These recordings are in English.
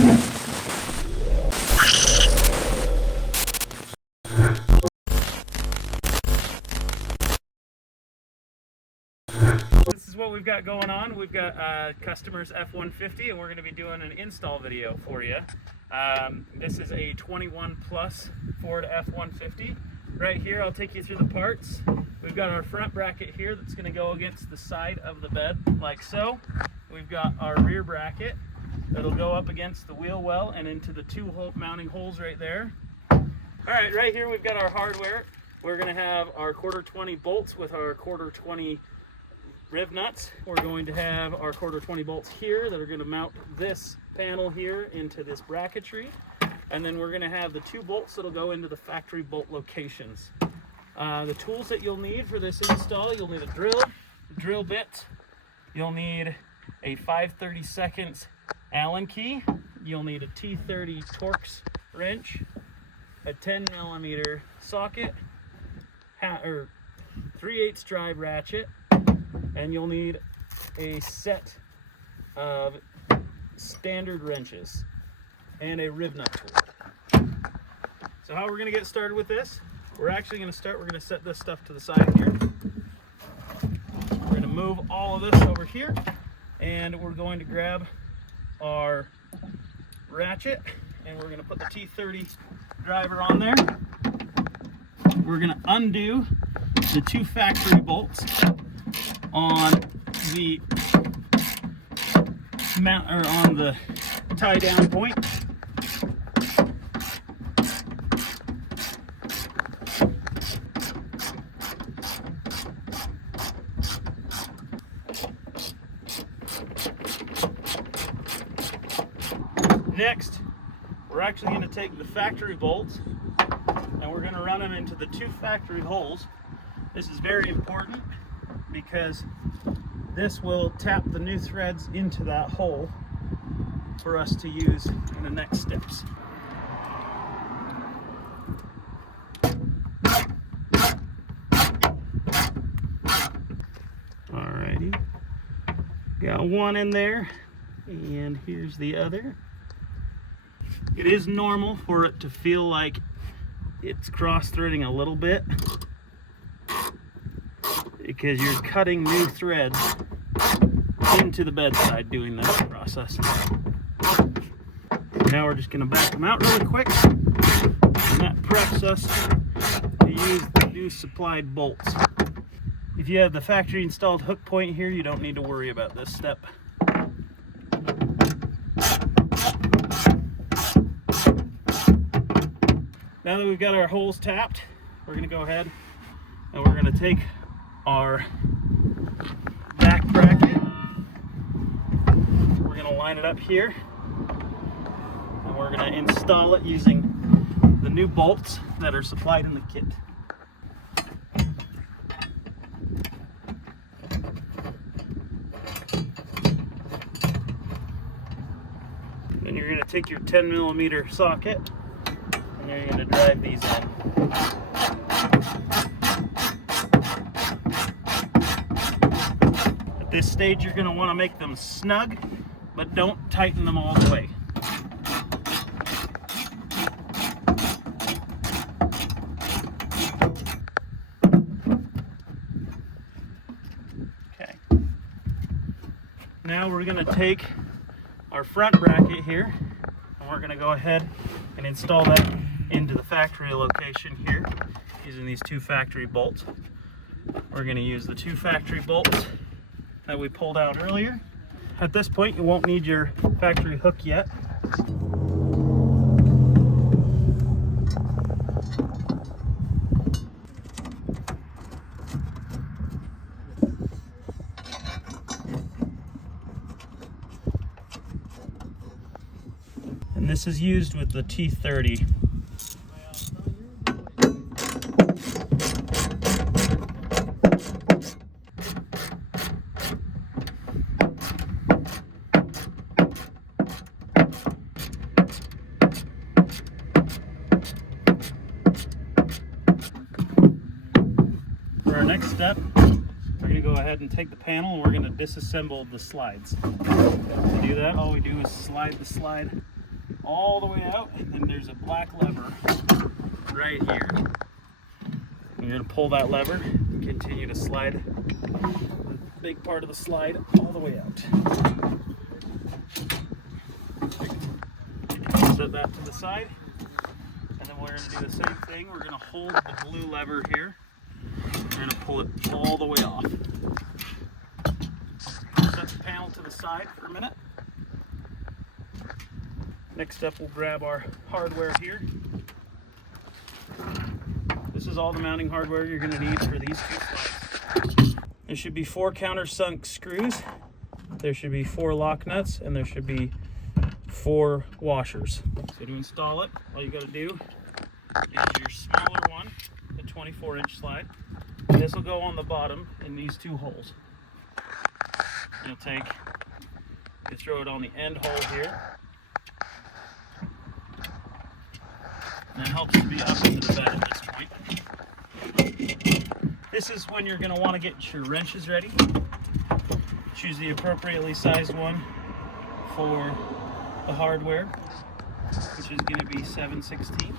This is what we've got going on. We've got customer's F-150, and we're going to be doing an install video for you. This is a 21 plus Ford F-150. Right here, I'll take you through the parts. We've got our front bracket here that's going to go against the side of the bed, like so. We've got our rear bracket that'll go up against the wheel well and into the two mounting holes right there. All right here we've got our hardware. We're going to have our 1/4-20 bolts with our 1/4-20 riv nuts. We're going to have our 1/4-20 bolts here that are going to mount this panel here into this bracketry. And then we're going to have the 2 bolts that'll go into the factory bolt locations. The tools that you'll need for this install, you'll need a drill bit, you'll need a 5/32 Allen key, you'll need a T30 Torx wrench, a 10mm socket, or 3/8 drive ratchet, and you'll need a set of standard wrenches and a riv nut tool. So how we're going to get started with this, we're going to set this stuff to the side here. We're going to move all of this over here, and we're going to grab our ratchet, and we're going to put the T30 driver on there. We're going to undo the 2 factory bolts on the mount, or on the tie down point. Next, we're actually going to take the factory bolts and we're going to run them into the 2 factory holes. This is very important because this will tap the new threads into that hole for us to use in the next steps. Alrighty, got one in there, and here's the other. It is normal for it to feel like it's cross-threading a little bit because you're cutting new threads into the bedside doing this process. Now we're just going to back them out really quick, and that preps us to use the new supplied bolts. If you have the factory installed hook point here, you don't need to worry about this step. Now that we've got our holes tapped, we're going to go ahead and we're going to take our back bracket. We're going to line it up here, and we're going to install it using the new bolts that are supplied in the kit. Then you're going to take your 10mm socket, and you're going to drive these in. At this stage, you're going to want to make them snug, but don't tighten them all the way. Okay. Now we're going to take our front bracket here, and we're going to go ahead and install that into the factory location here using these 2 factory bolts. We're going to use the 2 factory bolts that we pulled out earlier. At this point, you won't need your factory hook yet. And this is used with the T30. For our next step, we're going to go ahead and take the panel and we're going to disassemble the slides. To do that, all we do is slide the slide all the way out, and then there's a black lever right here. You're going to pull that lever and continue to slide the big part of the slide all the way out. Set that to the side, and then we're going to do the same thing. We're going to hold the blue lever here. We're going to pull it all the way off. Set the panel to the side for a minute. Next up, we'll grab our hardware here. This is all the mounting hardware you're going to need for these two slides. There should be 4 countersunk screws, there should be 4 lock nuts, and there should be 4 washers. So to install it, all you got to do is your smaller one, the 24-inch slide. This will go on the bottom in these 2 holes. You throw it on the end hole here. And it helps to be up into the bed at this point. This is when you're going to want to get your wrenches ready. Choose the appropriately sized one for the hardware, which is going to be 7/16.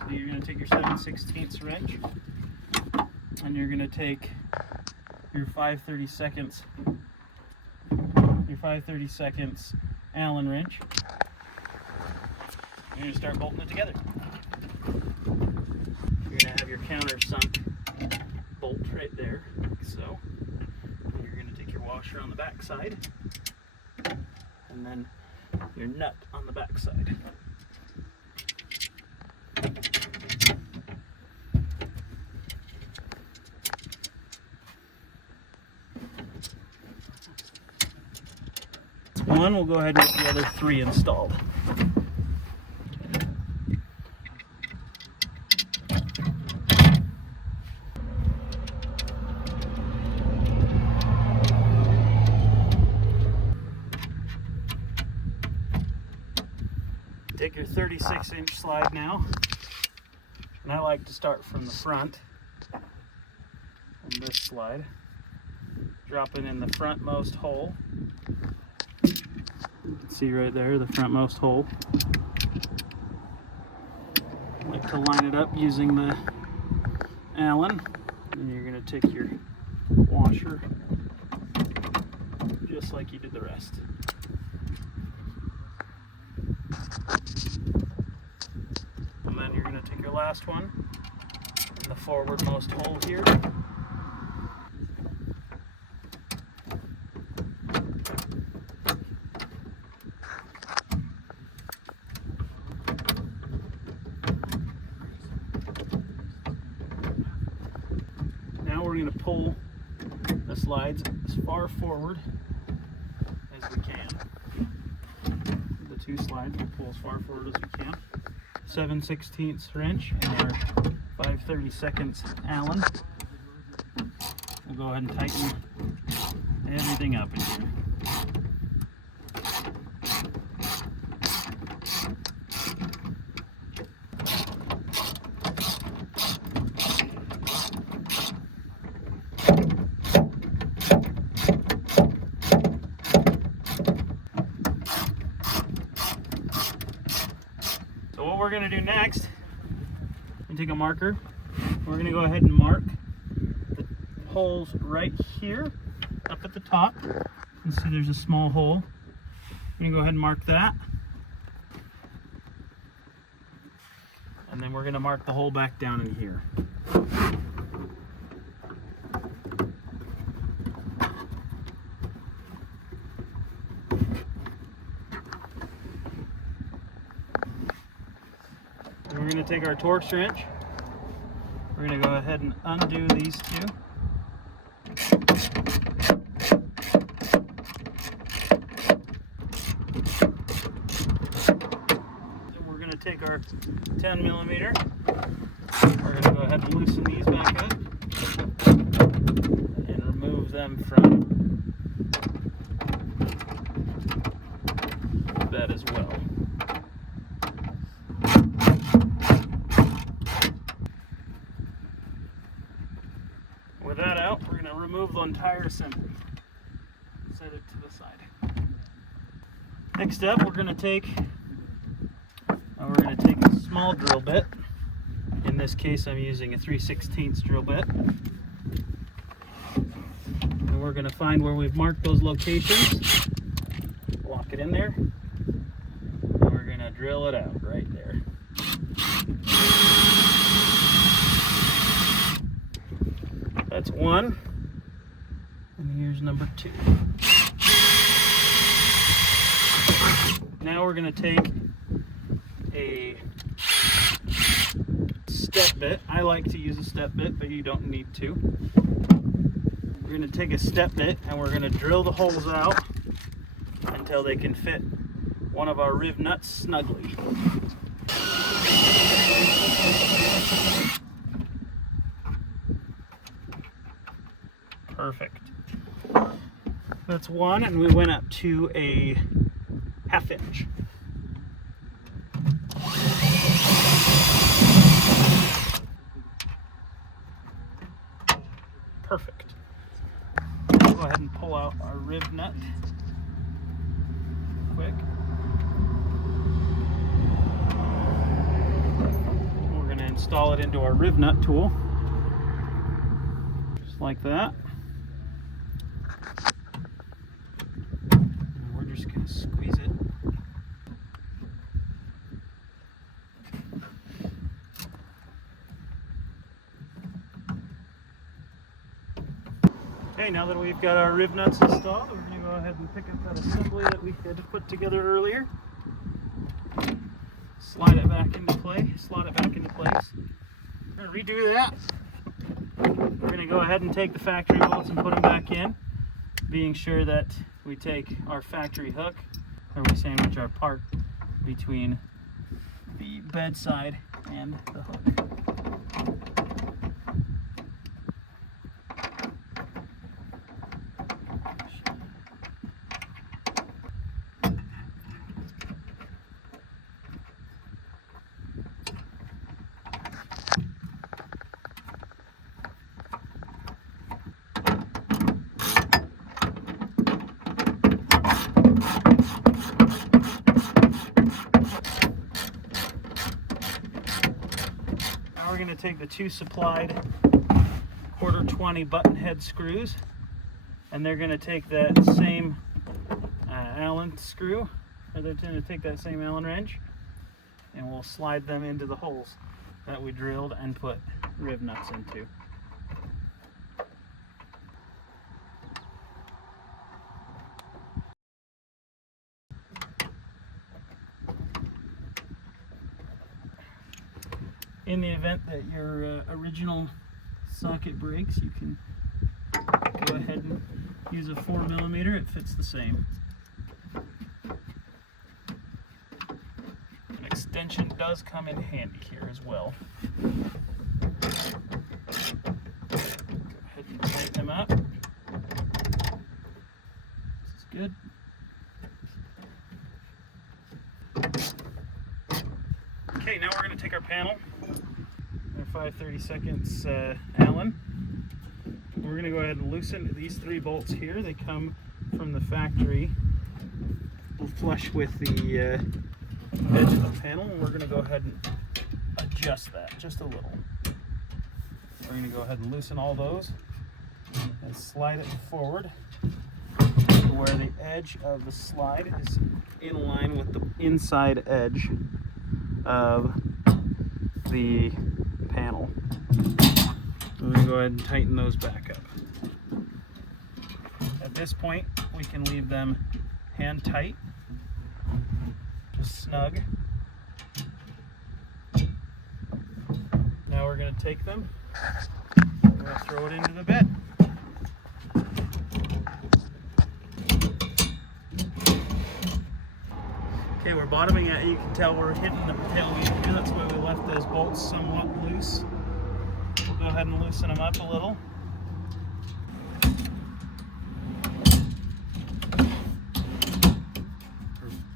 So you're going to take your 7/16 wrench, and you're going to take your 5/32 Allen wrench. You're going to start bolting it together. You're going to have your countersunk bolt right there, like so. And you're going to take your washer on the back side, and then your nut on the back side. One, we'll go ahead and get the other 3 installed. Take your 36-inch slide now, and I like to start from the front on this slide. Drop it in the frontmost hole. You can see right there the frontmost hole. I like to line it up using the Allen, and you're going to take your washer just like you did the rest. And then you're going to take your last one in the forwardmost hole here. Now we're going to pull the slides as far forward as we can. The 2 slides we'll pull as far forward as we can. 7/16 wrench and our 5/32 Allen. We'll go ahead and tighten everything up in here. So what we're going to do next, we take a marker. We're going to go ahead and mark the holes right here up at the top. You can see there's a small hole. I'm going to go ahead and mark that. And then we're going to mark the hole back down in here. And we're going to take our Torx wrench. We're going to go ahead and undo these 2. Then we're going to take our 10mm. We're going to go ahead and loosen these back up and remove them from the bed as well. With that out, we're going to remove the entire assembly. Set it to the side. Next up, we're going to take a small drill bit. In this case, I'm using a 3/16 drill bit. And we're going to find where we've marked those locations, lock it in there, and we're going to drill it out right there. That's one, and here's number two. Now we're going to take a step bit. I like to use a step bit, but you don't need to. We're going to take a step bit and we're going to drill the holes out until they can fit one of our riv nuts snugly. Perfect. That's one, and we went up to a 1/2 inch. Perfect. Go ahead and pull out our riv nut quick. We're going to install it into our riv nut tool, just like that. And we're just going to squeeze it. Okay, now that we've got our riv nuts installed, we're going to go ahead and pick up that assembly that we had put together earlier. Slide it back into place. Slot it back into place. We're going to redo that. We're going to go ahead and take the factory bolts and put them back in, being sure that we take our factory hook, or we sandwich our part between the bedside and the hook. We're going to take the two supplied 1/4-20 button head screws, and they're going to take that same Allen screw, or they're going to take that same Allen wrench, and we'll slide them into the holes that we drilled and put riv nuts into. In the event that your original socket breaks, you can go ahead and use a 4mm. It fits the same. An extension does come in handy here as well. Go ahead and tighten them up. This is good. Okay, now we're going to take our panel, our 5/32 Allen. We're going to go ahead and loosen these 3 bolts here. They come from the factory flush with the edge of the panel, and we're going to go ahead and adjust that just a little. We're going to go ahead and loosen all those and slide it forward to where the edge of the slide is in line with the inside edge of the panel. We're going to go ahead and tighten those back up. At this point, we can leave them hand tight, just snug. Now we're going to take them, we're going to throw it into the bed. Okay, we're bottoming it. You can tell we're hitting the tailgate here. That's why we left those bolts somewhat loose. We'll go ahead and loosen them up a little.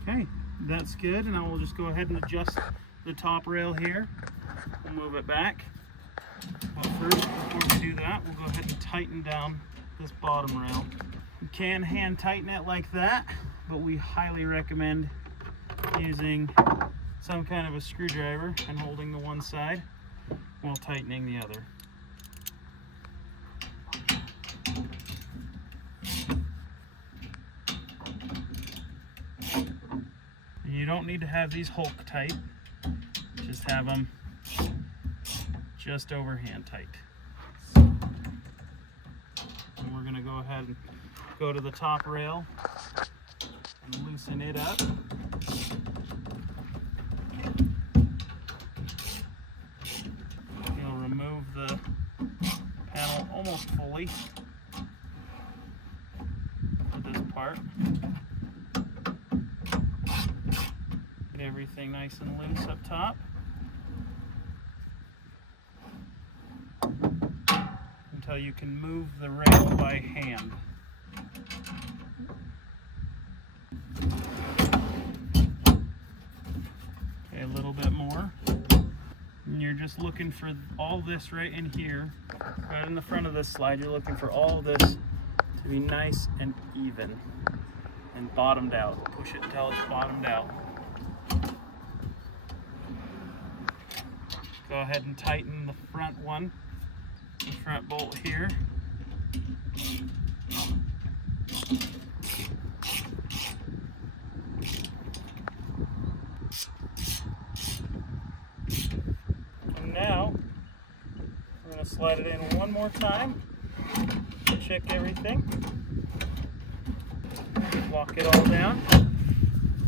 Okay, that's good. And now we'll just go ahead and adjust the top rail here. We'll move it back. But first, before we do that, we'll go ahead and tighten down this bottom rail. You can hand tighten it like that, but we highly recommend using some kind of a screwdriver and holding the one side while tightening the other. You don't need to have these Hulk tight, just have them just over hand tight. And we're going to go ahead and go to the top rail and loosen it up. You'll remove the panel almost fully for this part. Get everything nice and loose up top. Until you can move the rail by hand. Okay, a little bit more. And you're just looking for all this right in here, right in the front of this slide. You're looking for all this to be nice and even and bottomed out. Push it until it's bottomed out. Go ahead and tighten the front one, the front bolt here. And now, we're going to slide it in one more time, check everything, lock it all down,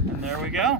and there we go.